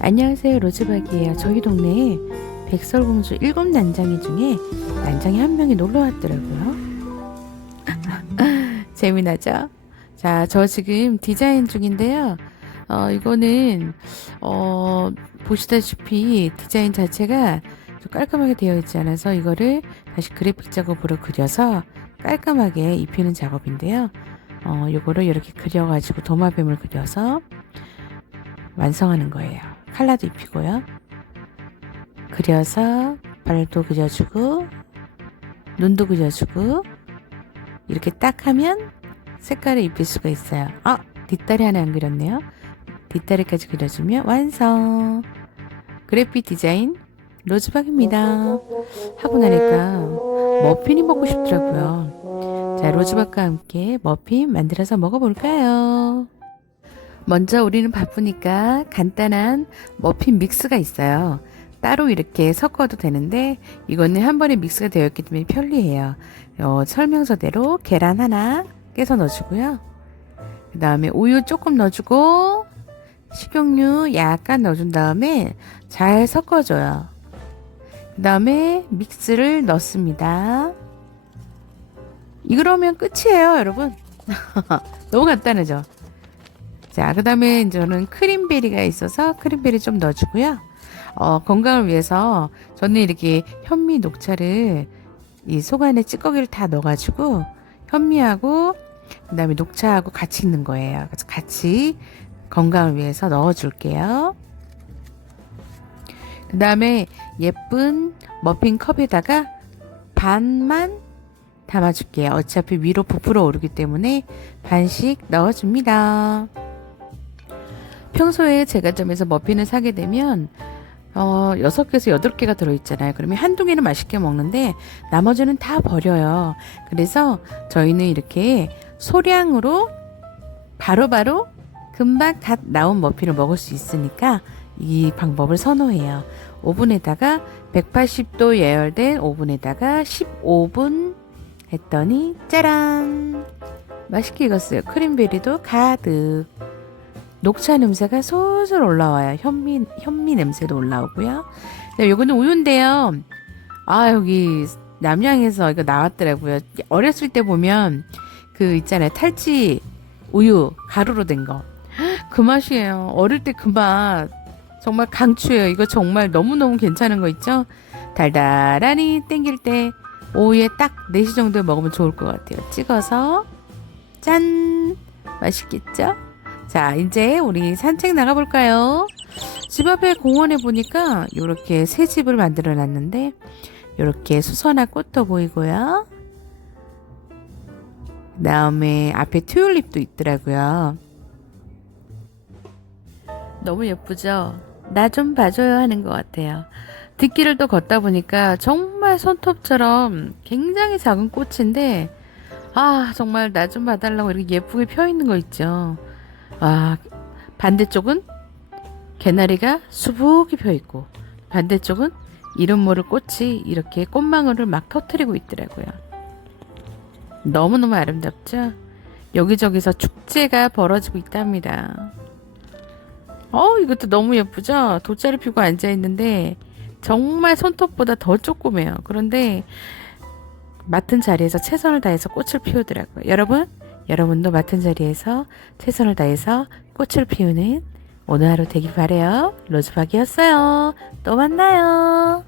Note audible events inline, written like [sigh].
안녕하세요 로즈박이에요 저희 동네에 백설공주 일곱 난장이 중에 난장이 한 명이 놀러 왔더라고요 [laughs] 재미나죠? 자 저 지금 디자인 중인데요 어 이거는 어 보시다시피 디자인 자체가 좀 깔끔하게 되어 있지 않아서 이거를 다시 그래픽 작업으로 그려서 깔끔하게 입히는 작업인데요 어 요거를 이렇게 그려가지고 도마뱀을 그려서 완성하는 거예요. 칼라도 입히고요. 그려서 발도 그려주고 눈도 그려주고 이렇게 딱 하면 색깔을 입힐 수가 있어요. 아 뒷다리 하나 안 그렸네요. 뒷다리까지 그려주면 완성. 그래픽 디자인 로즈박입니다. 하고 나니까 머핀이 먹고 싶더라고요. 자 로즈박과 함께 머핀 만들어서 먹어볼까요? 먼저 우리는 바쁘니까 간단한 머핀 믹스가 있어요. 따로 이렇게 섞어도 되는데 이거는 한 번에 믹스가 되어 있기 때문에 편리해요. 어, 설명서대로 계란 하나 깨서 넣어주고요. 그 다음에 우유 조금 넣어주고 식용유 약간 넣어준 다음에 잘 섞어줘요. 그 다음에 믹스를 넣습니다. 이러면 끝이에요, 여러분. [laughs] 너무 간단하죠? 자, 그 다음에 저는 크림베리가 있어서 크림베리 좀 넣어주고요. 어, 건강을 위해서 저는 이렇게 현미 녹차를 이 속 안에 찌꺼기를 다 넣어가지고 현미하고 그 다음에 녹차하고 같이 있는 거예요. 그래서 같이 건강을 위해서 넣어줄게요. 그 다음에 예쁜 머핀 컵에다가 반만 담아줄게요. 어차피 위로 부풀어 오르기 때문에 반씩 넣어줍니다. 평소에 제과점에서 머핀을 사게 되면 어, 6개에서 8개가 들어있잖아요. 그러면 한두 개는 맛있게 먹는데 나머지는 다 버려요. 그래서 저희는 이렇게 소량으로 바로바로 금방 갓 나온 머핀을 먹을 수 있으니까 이 방법을 선호해요. 오븐에다가 180도 예열된 오븐에다가 15분 했더니 짜란! 맛있게 익었어요. 크림베리도 가득. 녹차 냄새가 솔솔 올라와요. 현미 현미 냄새도 올라오고요. 네, 요거는 우유인데요. 아 여기 남양에서 이거 나왔더라고요. 어렸을 때 보면 그 있잖아요 탈취 우유 가루로 된 거. 그 맛이에요. 어릴 때 그 맛 정말 강추예요. 이거 정말 너무 너무 괜찮은 거 있죠? 달달하니 땡길 때 오후에 딱 4시 정도에 먹으면 좋을 것 같아요. 찍어서 짠 맛있겠죠? 자, 이제 우리 산책 나가볼까요? 집 앞에 공원에 보니까 이렇게 새 집을 만들어 놨는데 이렇게 수선화 꽃도 보이고요. 그 다음에 앞에 튤립도 있더라고요. 너무 예쁘죠? 나 좀 봐줘요 하는 것 같아요. 뒷길을 또 걷다 보니까 정말 손톱처럼 굉장히 작은 꽃인데 아 정말 나 좀 봐달라고 이렇게 예쁘게 펴 있는 거 있죠. 아, 반대쪽은 개나리가 수북이 펴 있고 반대쪽은 이름 모를 꽃이 이렇게 꽃망울을 막 터트리고 있더라고요. 너무너무 아름답죠? 여기저기서 축제가 벌어지고 있답니다. 어, 이것도 너무 예쁘죠? 돗자리 피고 앉아 있는데 정말 손톱보다 더 조그매요. 그런데 맡은 자리에서 최선을 다해서 꽃을 피우더라고요. 여러분, 여러분도 맡은 자리에서 최선을 다해서 꽃을 피우는 오늘 하루 되길 바래요. 로즈박이었어요. 또 만나요.